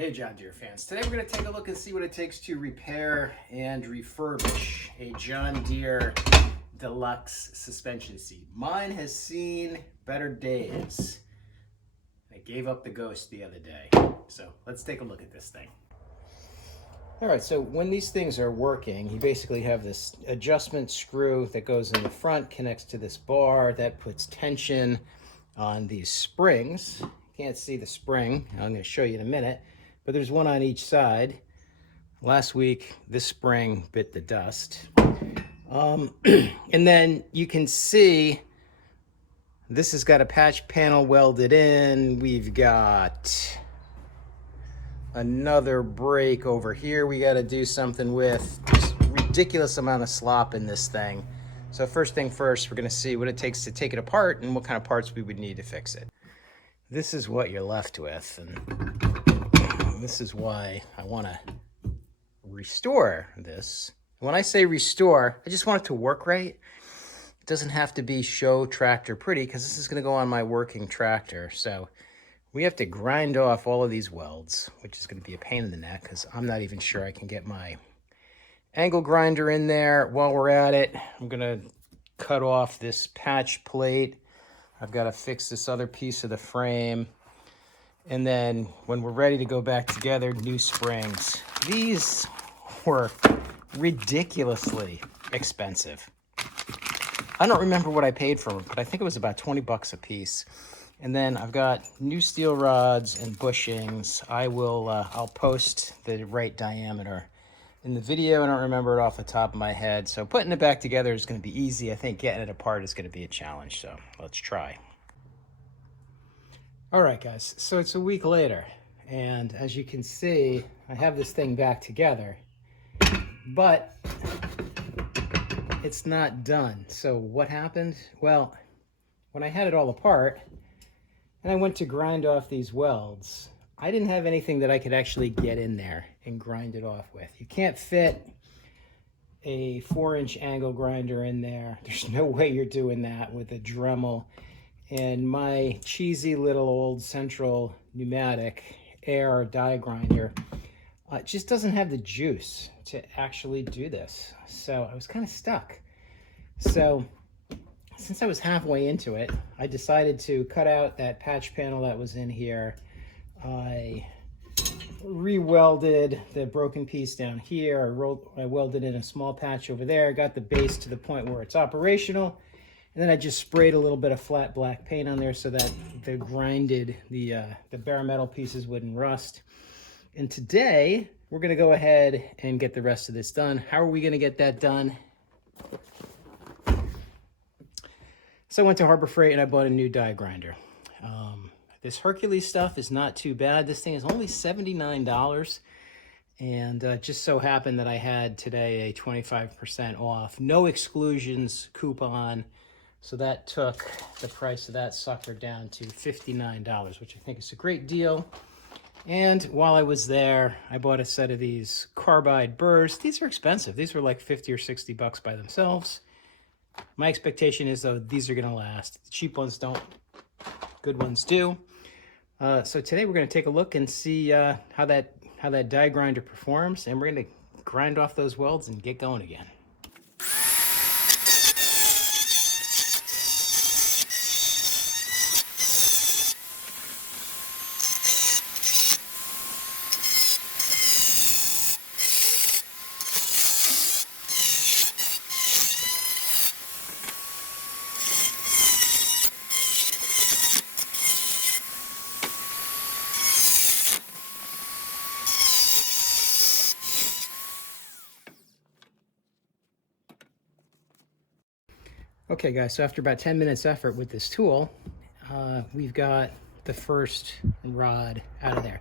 Hey John Deere fans, today we're going to take a look and see what it takes to repair and refurbish a John Deere Deluxe suspension seat. Mine has seen better days. I gave up the ghost the other day. So let's take a look at this thing. All right, so when these things are working, you basically have this adjustment screw that goes in the front, connects to this bar, that puts tension on these springs. Can't see the spring, I'm going to show you in a minute, but there's one on each side. Last week, this spring bit the dust. And then you can see this has got a patch panel welded in. We've got another brake over here we got to do something with. Just ridiculous amount of slop in this thing. So first thing first, we're going to see what it takes to take it apart and what kind of parts we would need to fix it. This is what you're left with, and this is why I want to restore this. When I say restore, I just want it to work right. It doesn't have to be show tractor pretty, because this is going to go on my working tractor. So we have to grind off all of these welds, which is going to be a pain in the neck because I'm not even sure I can get my angle grinder in there. While we're at it, I'm going to cut off this patch plate. I've got to fix this other piece of the frame. And then when we're ready to go back together, new springs. These were ridiculously expensive. I don't remember what I paid for them, but I think it was about 20 bucks a piece. And then I've got new steel rods and bushings. I'll post the right diameter in the video. I don't remember it off the top of my head. So putting it back together is going to be easy. I think getting it apart is going to be a challenge. So let's try. All right, guys. So it's a week later. And as you can see, I have this thing back together. But it's not done. So what happened? Well, when I had it all apart and I went to grind off these welds, I didn't have anything that I could actually get in there and grind it off with. You can't fit a 4-inch angle grinder in there. There's no way you're doing that with a Dremel. And my cheesy little old central pneumatic air die grinder just doesn't have the juice to actually do this. So I was kind of stuck. So since I was halfway into it, I decided to cut out that patch panel that was in here. I re-welded the broken piece down here. I welded in a small patch over there, got the base to the point where it's operational, and then I just sprayed a little bit of flat black paint on there so that the bare metal pieces wouldn't rust. And today we're going to go ahead and get the rest of this done. How are we going to get that done? So I went to Harbor Freight and I bought a new die grinder. This Hercules stuff is not too bad. This thing is only $79. And just so happened that I had today a 25% off, no exclusions coupon. So that took the price of that sucker down to $59, which I think is a great deal. And while I was there, I bought a set of these carbide burrs. These are expensive. These were like 50 or 60 bucks by themselves. My expectation is, though, these are going to last. The cheap ones don't. Good ones do. So today we're going to take a look and see how that die grinder performs, and we're going to grind off those welds and get going again. Okay guys, so after about 10 minutes effort with this tool, we've got the first rod out of there.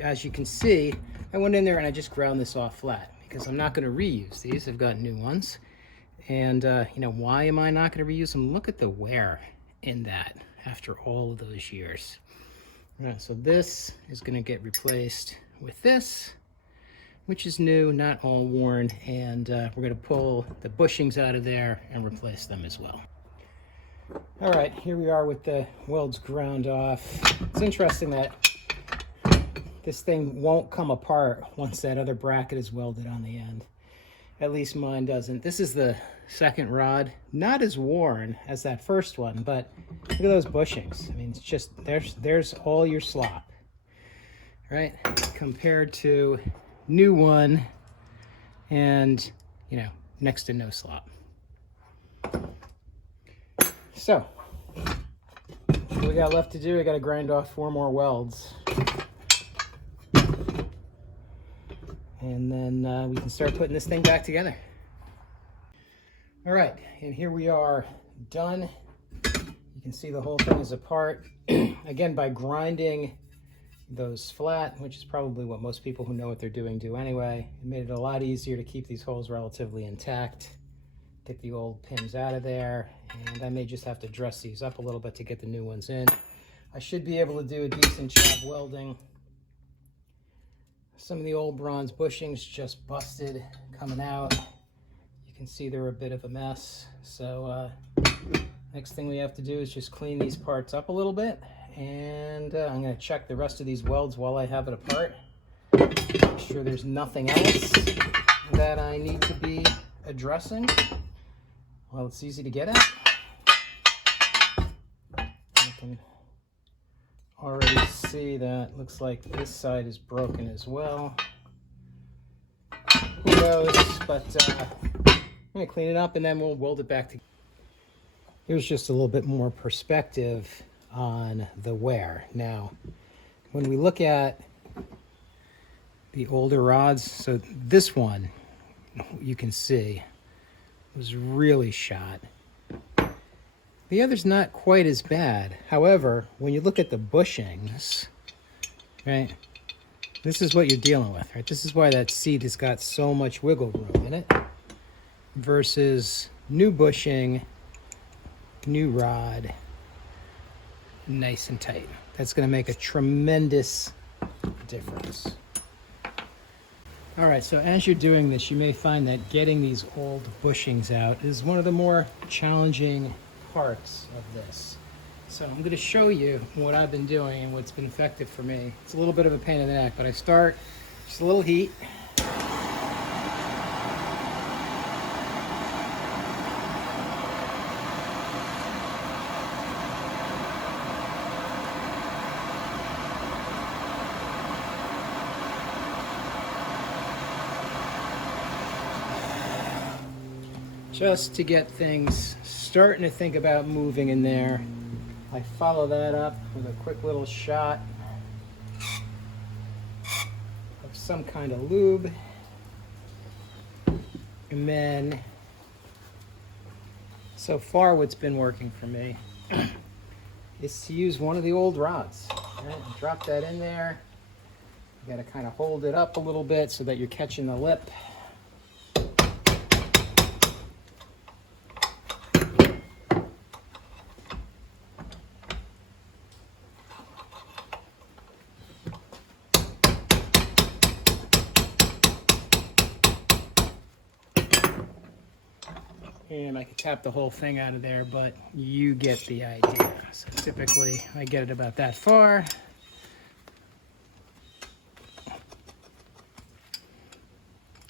As you can see, I went in there and I just ground this off flat because I'm not going to reuse these. I've got new ones. And why am I not going to reuse them? Look at the wear in that after all of those years. All right, so this is going to get replaced with this, which is new, not all worn, and we're going to pull the bushings out of there and replace them as well. All right, here we are with the welds ground off. It's interesting that this thing won't come apart once that other bracket is welded on the end. At least mine doesn't. This is the second rod. Not as worn as that first one, but look at those bushings. I mean, it's just, there's all your slop, right? Compared to new one and, you know, next to no slop. So, what we got left to do, we got to grind off 4 more welds. And then we can start putting this thing back together. All right, and here we are done. You can see the whole thing is apart. Again, by grinding those flat, which is probably what most people who know what they're doing do anyway, it made it a lot easier to keep these holes relatively intact. Get the old pins out of there, and I may just have to dress these up a little bit to get the new ones in. I should be able to do a decent job welding. Some of the old bronze bushings just busted coming out. You can see they're a bit of a mess. So next thing we have to do is just clean these parts up a little bit. And I'm going to check the rest of these welds while I have it apart. Make sure there's nothing else that I need to be addressing. Well, it's easy to get at. I can already see that looks like this side is broken as well. Who knows, but I'm gonna clean it up and then we'll weld it back together. Here's just a little bit more perspective on the wear. Now, when we look at the older rods, so this one, you can see, was really shot. The other's not quite as bad. However, when you look at the bushings, right, this is what you're dealing with, right? This is why that seat has got so much wiggle room in it versus new bushing, new rod, nice and tight. That's going to make a tremendous difference. All right, so as you're doing this, you may find that getting these old bushings out is one of the more challenging parts of this. So I'm going to show you what I've been doing and what's been effective for me. It's a little bit of a pain in the neck, but I start just a little heat. Just to get things starting to think about moving in there. I follow that up with a quick little shot of some kind of lube. And then, so far what's been working for me is to use one of the old rods. Right? Drop that in there. You gotta kind of hold it up a little bit so that you're catching the lip. And I could tap the whole thing out of there, but you get the idea. So typically I get it about that far.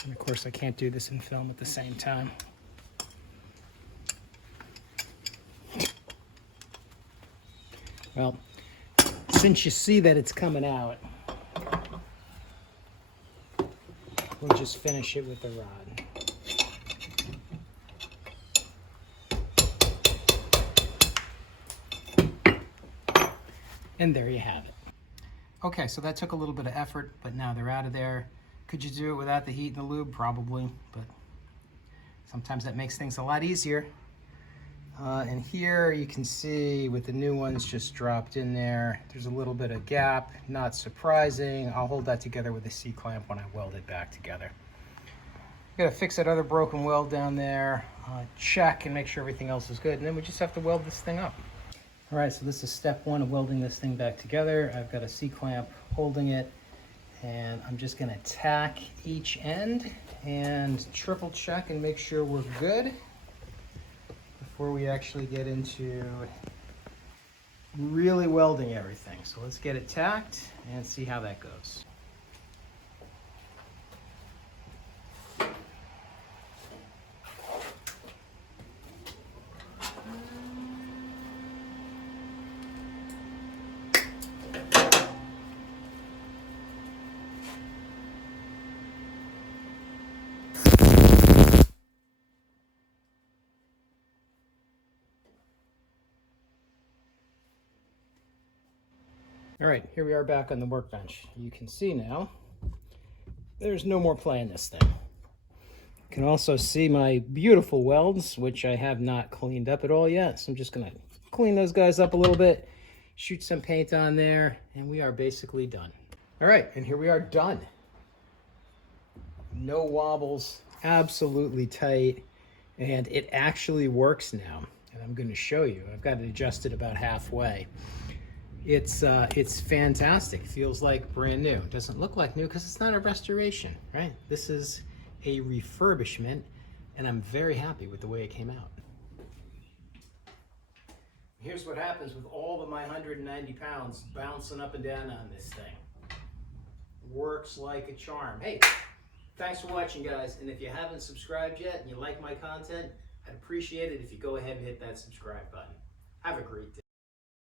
And of course I can't do this in film at the same time. Well, since you see that it's coming out, we'll just finish it with the rod. And there you have it. Okay, so that took a little bit of effort, but now they're out of there. Could you do it without the heat and the lube? Probably, but sometimes that makes things a lot easier. And here you can see with the new ones just dropped in there, there's a little bit of gap, not surprising. I'll hold that together with a C-clamp when I weld it back together. Gotta fix that other broken weld down there, check and make sure everything else is good, and then we just have to weld this thing up. All right, so this is step one of welding this thing back together. I've got a C-clamp holding it, and I'm just gonna tack each end and triple check and make sure we're good before we actually get into really welding everything. So let's get it tacked and see how that goes. All right, here we are back on the workbench. You can see now there's no more play in this thing. You can also see my beautiful welds, which I have not cleaned up at all yet. So I'm just gonna clean those guys up a little bit, shoot some paint on there, and we are basically done. All right, and here we are done. No wobbles, absolutely tight, and it actually works now. And I'm gonna show you. I've got it adjusted about halfway. It's fantastic. Feels like brand new. Doesn't look like new because it's not a restoration, right? This is a refurbishment, and I'm very happy with the way it came out. Here's what happens with all of my 190 pounds bouncing up and down on this thing. Works like a charm. Hey, thanks for watching, guys. And if you haven't subscribed yet and you like my content, I'd appreciate it if you go ahead and hit that subscribe button. Have a great day.